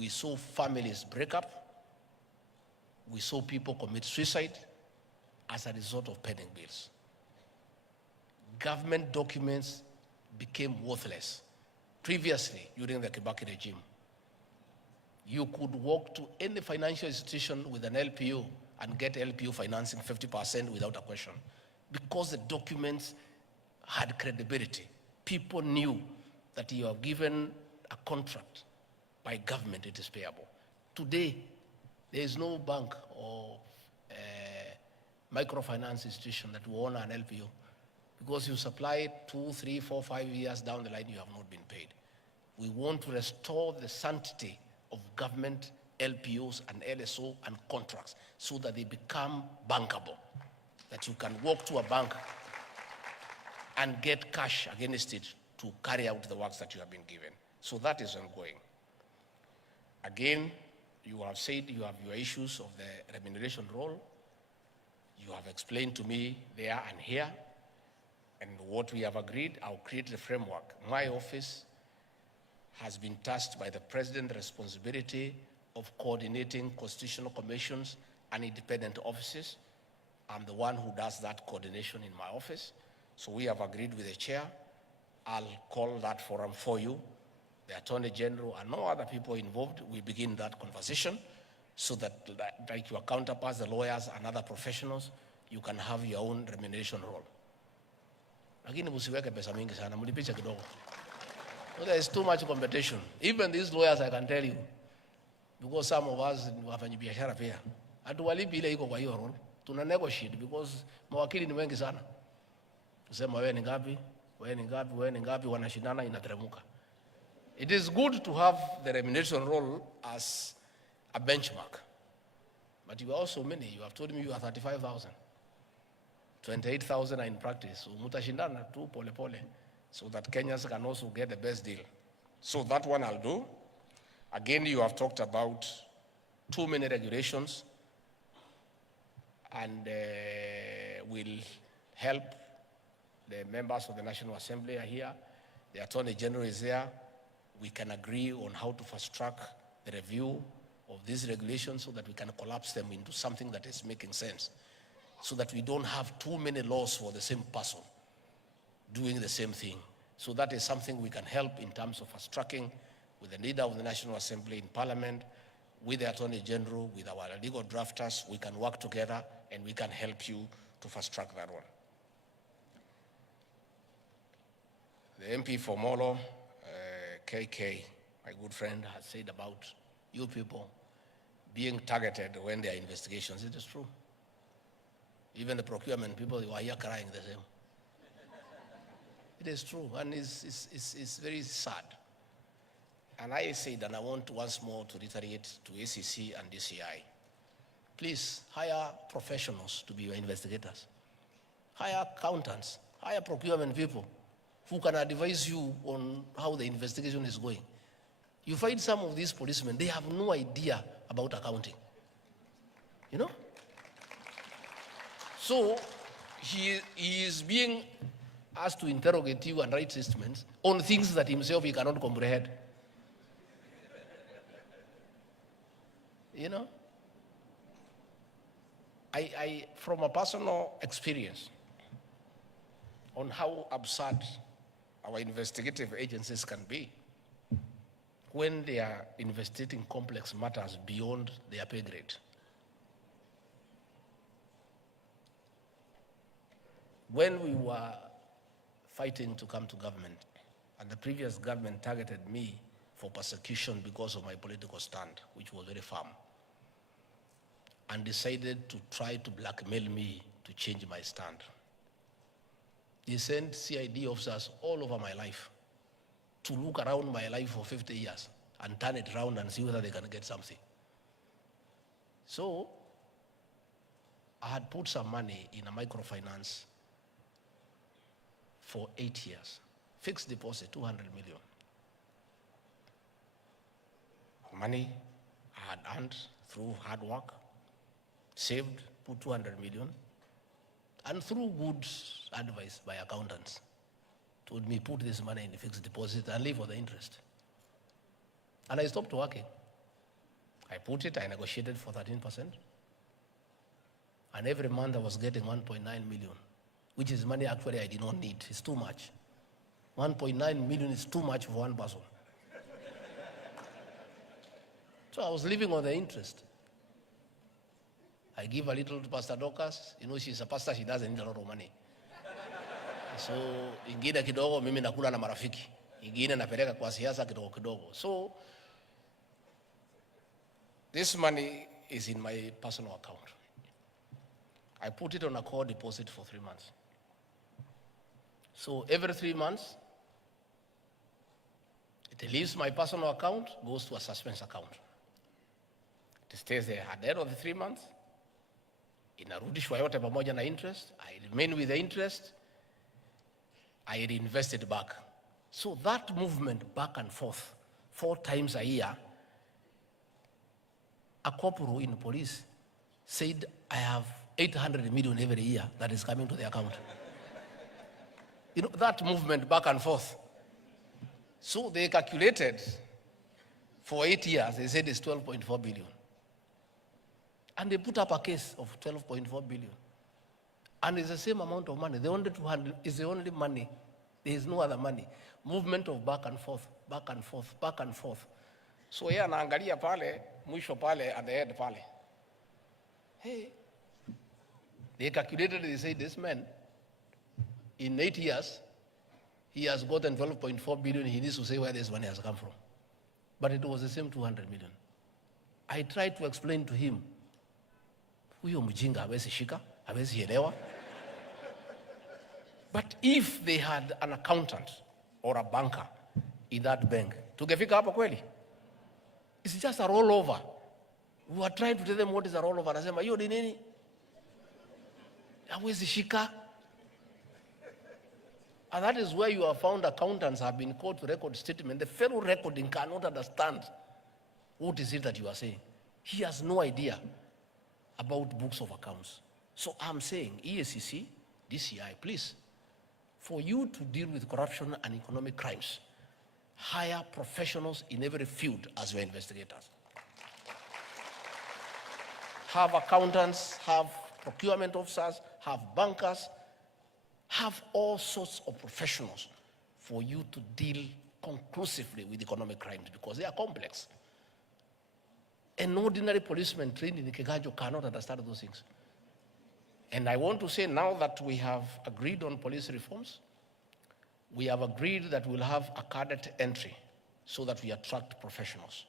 We saw families break up. We saw people commit suicide as a result of pending bills. Government documents became worthless. Previously, during the Kibaki regime, you could walk to any financial institution with an LPO and get LPO financing 50% without a question, because the documents had credibility. People knew that you are given a contract by government, it is payable. Today, there is no bank or microfinance institution that will honor an LPO, because you supply it 2, 3, 4, 5 years down the line, you have not been paid. We want to restore the sanctity of government LPOs and LSO and contracts so that they become bankable, that you can walk to a bank and get cash against it to carry out the works that you have been given. So that is ongoing. Again, you have said you have your issues of the remuneration role. You have explained to me there and here, and what we have agreed, I'll create the framework. My office has been tasked by the President the responsibility of coordinating constitutional commissions and independent offices. I'm the one who does that coordination in my office. So we have agreed with the chair. I'll call that forum for you. The Attorney General and no other people involved, we begin that conversation so that, like your counterparts, the lawyers and other professionals, you can have your own remuneration role. Lakini msiweke pesa mingi sana, mlipiche kidogo. There is too much competition. Even these lawyers, I can tell you, because some of us wafanyi biashara pia, hatuwalipi ile iko kwa hiyo role. Tuna negotiate because mawakili ni wengi sana. Tusema wewe ni ngapi, wewe ni ngapi, wewe ni ngapi, wanashindana inateremuka. It is good to have the remuneration role as a benchmark. But you are also many. You have told me you are 35,000. 28,000 are in practice. So mutashindana tu pole pole, so that Kenyans can also get the best deal. So that one I'll do. Again, you have talked about too many regulations, and will help. The members of the National Assembly are here. The Attorney General is there. We can agree on how to fast track the review of these regulations so that we can collapse them into something that is making sense, so that we don't have too many laws for the same person doing the same thing. So that is something we can help in terms of fast tracking with the leader of the National Assembly in Parliament, with the Attorney General, with our legal drafters. We can work together and we can help you to fast track that one. The MP for Molo, KK, my good friend, has said about you people being targeted when there are investigations. It is true. Even the procurement people who are here crying the same. It is true, and it's very sad. And I said, and I want once more to reiterate to ACC and DCI, please hire professionals to be your investigators. Hire accountants, hire procurement people who can advise you on how the investigation is going. You find some of these policemen, they have no idea about accounting. You know? So he is being asked to interrogate you and write statements on things that himself he cannot comprehend. You know? I from a personal experience on how absurd our investigative agencies can be when they are investigating complex matters beyond their pay grade. When we were fighting to come to government, and the previous government targeted me for persecution because of my political stand, which was very firm, and decided to try to blackmail me to change my stand. They sent CID officers all over my life to look around my life for 50 years and turn it around and see whether they can get something. So I had put some money in a microfinance for 8 years. Fixed deposit, 200 million. Money I had earned through hard work, saved, put 200 million, and through good advice by accountants, told me, put this money in the fixed deposit and leave for the interest. And I stopped working. I put it, I negotiated for 13%. And every month I was getting 1.9 million, which is money actually I did not need. It's too much. 1.9 million is too much for one person. So I was living on the interest. I give a little to Pastor Dorcas. You know, she's a pastor, she doesn't need a lot of money. So, ingine kidogo, mimi nakula na marafiki. Ingine napeleka kwa siasa kidogo kidogo. So, this money is in my personal account. I put it on a core deposit for 3 months. So every 3 months, it leaves my personal account, goes to a suspense account. It stays there at the end of the 3 months. Inarudishwa yote pamoja na interest. I remain with the interest. I reinvest it back. So that movement back and forth, 4 times a year, a corporal in police said, I have 800 million every year that is coming to the account. You know, that movement back and forth. So they calculated for 8 years, they said it's 12.4 billion. And they put up a case of 12.4 billion. And it's the same amount of money. The only 200 is the only money. There is no other money. Movement of back and forth, back and forth, back and forth. So yeye anaangalia pale, mwisho pale, at the head pale. Hey, they calculated, they say this man, in 8 years, he has gotten 12.4 billion. He needs to say where this money has come from. But it was the same 200 million. I tried to explain to him, huyo mjinga hawezi shika, hawezi elewa. But if they had an accountant or a banker in that bank, tungefika hapo kweli? It's just a rollover. We are trying to tell them what is a rollover. Anasema, hiyo ni nini? Hawezi shika. And that is where you have found accountants have been called to record statement. The fellow recording cannot understand what is it that you are saying. He has no idea about books of accounts. So I'm saying, EACC, DCI, please, for you to deal with corruption and economic crimes, hire professionals in every field as your investigators. Have accountants, have procurement officers, have bankers, have all sorts of professionals for you to deal conclusively with economic crimes because they are complex. An ordinary policeman trained in Kiganjo cannot understand those things. And I want to say now that we have agreed on police reforms, we have agreed that we'll have a cadet entry so that we attract professionals.